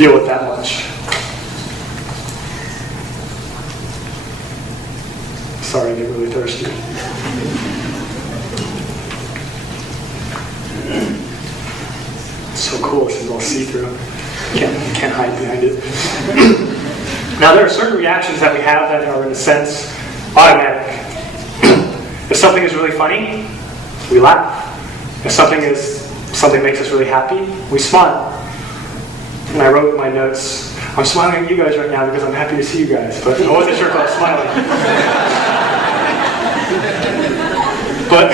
deal with that much. Sorry, I get really thirsty. It's so cool, this is all see-through. Can't hide behind it. Now, there are certain reactions that we have that are, in a sense, automatic. If something is really funny, we laugh. If something makes us really happy, we smile. And I wrote in my notes, I'm smiling at you guys right now because I'm happy to see you guys, but I wasn't sure if I was smiling. But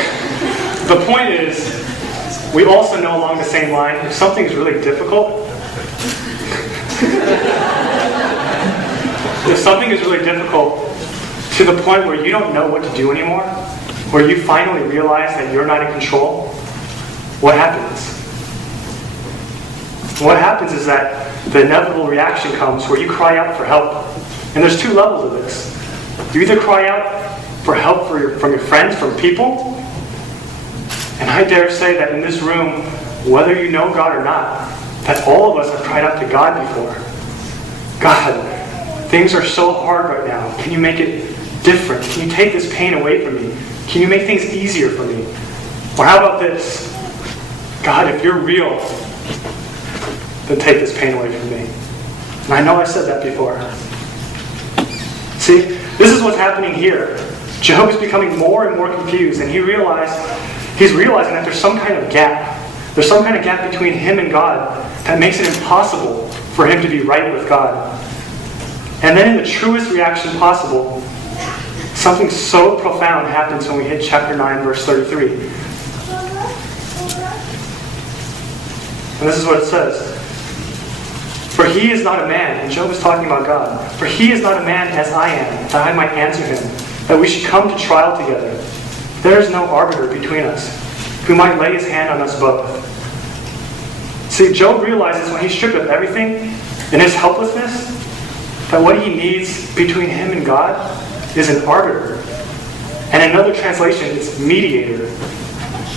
the point is, we also know along the same line, if something's really difficult, if something is really difficult to the point where you don't know what to do anymore, where you finally realize that you're not in control, what happens? What happens is that the inevitable reaction comes where you cry out for help. And there's two levels of this. You either cry out for help from your friends, from people, and I dare say that in this room, whether you know God or not, that all of us have cried out to God before. God, things are so hard right now. Can you make it different? Can you take this pain away from me? Can you make things easier for me? Or how about this? God, if you're real, then take this pain away from me. And I know I said that before. See, this is what's happening here. Job is becoming more and more confused, and he's realizing that there's some kind of gap. There's some kind of gap between him and God that makes it impossible for him to be right with God. And then in the truest reaction possible, something so profound happens when we hit chapter 9, verse 33. And this is what it says. For he is not a man, and Job is talking about God. For he is not a man as I am, that I might answer him, that we should come to trial together. There is no arbiter between us, who might lay his hand on us both. See, Job realizes when he's stripped of everything, in his helplessness, that what he needs between him and God is an arbiter. And another translation is mediator.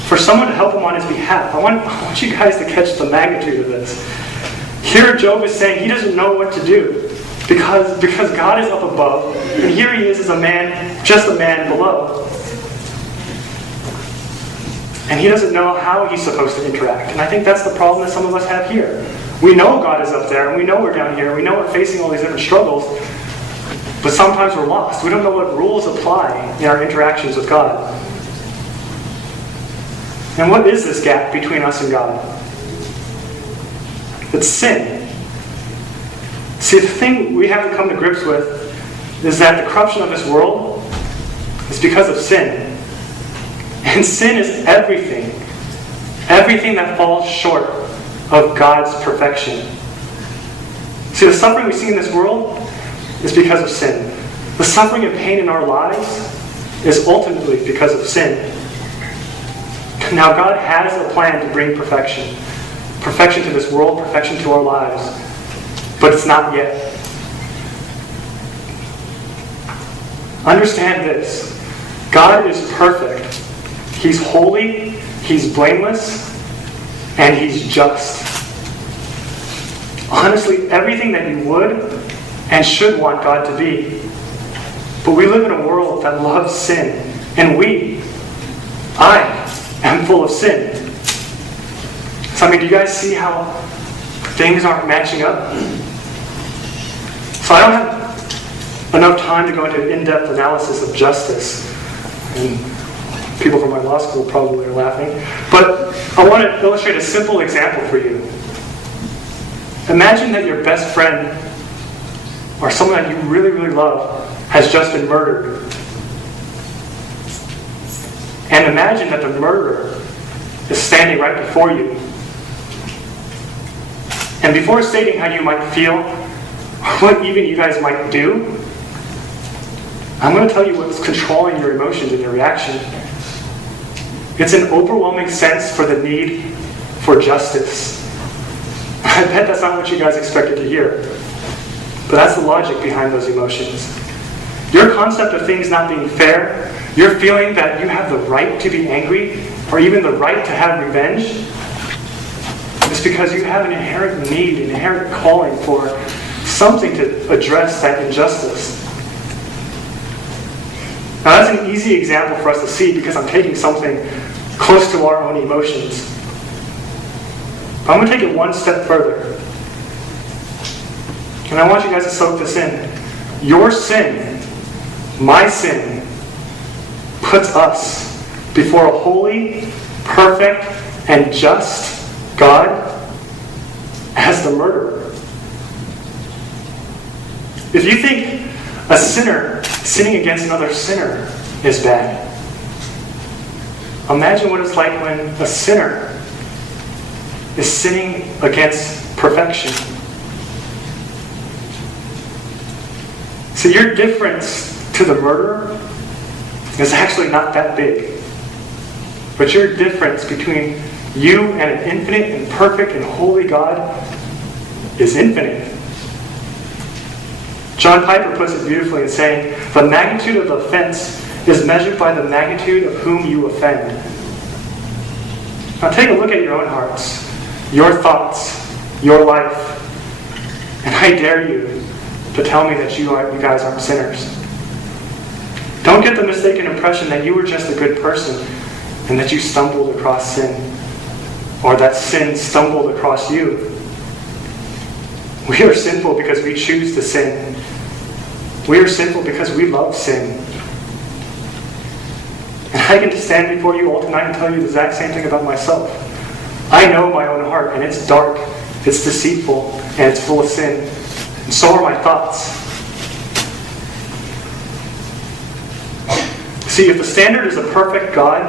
For someone to help him on his behalf. I want you guys to catch the magnitude of this. Here Job is saying he doesn't know what to do because God is up above, and here he is as a man, just a man below. And he doesn't know how he's supposed to interact. And I think that's the problem that some of us have here. We know God is up there, and we know we're down here, and we know we're facing all these different struggles, but sometimes we're lost. We don't know what rules apply in our interactions with God. And what is this gap between us and God? It's sin. See, the thing we have to come to grips with is that the corruption of this world is because of sin. And sin is everything. Everything that falls short of God's perfection. See, the suffering we see in this world is because of sin. The suffering and pain in our lives is ultimately because of sin. Now, God has a plan to bring perfection. Perfection to this world, perfection to our lives. But it's not yet. Understand this. God is perfect. He's holy, He's blameless, and He's just. Honestly, everything that you would and should want God to be. But we live in a world that loves sin. And I am full of sin. So, do you guys see how things aren't matching up? So I don't have enough time to go into in-depth analysis of justice. And people from my law school probably are laughing. But I want to illustrate a simple example for you. Imagine that your best friend, or someone that you really, really love, has just been murdered. And imagine that the murderer is standing right before you. And before stating how you might feel, or what even you guys might do, I'm going to tell you what's controlling your emotions and your reaction. It's an overwhelming sense for the need for justice. I bet that's not what you guys expected to hear. But that's the logic behind those emotions. Your concept of things not being fair, your feeling that you have the right to be angry, or even the right to have revenge, is It's because you have an inherent need, an inherent calling for something to address that injustice. Now that's an easy example for us to see because I'm taking something close to our own emotions. But I'm going to take it one step further. And I want you guys to soak this in. Your sin, my sin, puts us before a holy, perfect, and just God as the murderer. If you think a sinner sinning against another sinner is bad, imagine what it's like when a sinner is sinning against perfection. So your difference to the murderer is actually not that big. But your difference between you and an infinite and perfect and holy God is infinite. John Piper puts it beautifully in saying, the magnitude of the offense is measured by the magnitude of whom you offend. Now take a look at your own hearts, your thoughts, your life, and I dare you to tell me that you guys aren't sinners. Don't get the mistaken impression that you were just a good person and that you stumbled across sin, or that sin stumbled across you. We are sinful because we choose to sin. We are sinful because we love sin. And I can stand before you all tonight and tell you the exact same thing about myself. I know my own heart, and it's dark, it's deceitful, and it's full of sin. And so are my thoughts. See, if the standard is a perfect God,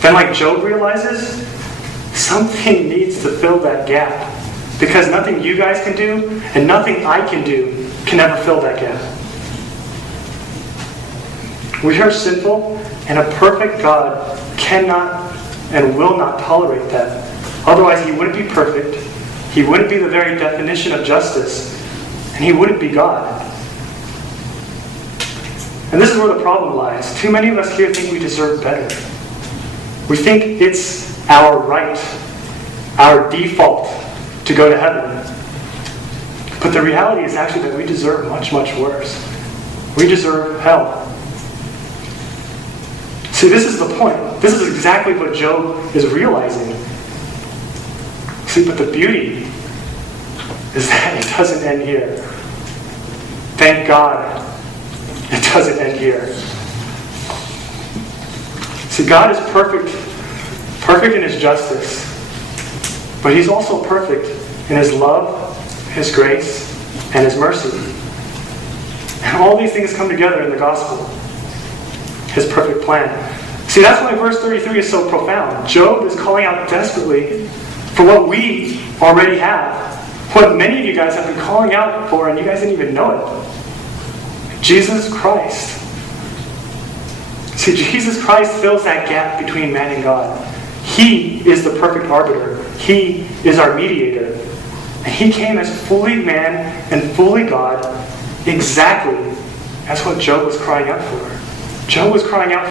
then like Job realizes, something needs to fill that gap. Because nothing you guys can do, and nothing I can do, can ever fill that gap. We are sinful, and a perfect God cannot and will not tolerate that. Otherwise, He wouldn't be perfect, He wouldn't be the very definition of justice, and He wouldn't be God. And this is where the problem lies. Too many of us here think we deserve better. We think it's our right, our default, to go to heaven. But the reality is actually that we deserve much, much worse. We deserve hell. See, this is the point. This is exactly what Job is realizing. See, but the beauty is that it doesn't end here. Thank God it doesn't end here. See, God is perfect in His justice, but He's also perfect in His love, His grace, and His mercy. And all these things come together in the gospel. His perfect plan. See, that's why verse 33 is so profound. Job is calling out desperately for what we already have. What many of you guys have been calling out for, and you guys didn't even know it. Jesus Christ. See, Jesus Christ fills that gap between man and God. He is the perfect arbiter. He is our mediator. And He came as fully man and fully God, exactly as what Job was crying out for. Job was crying out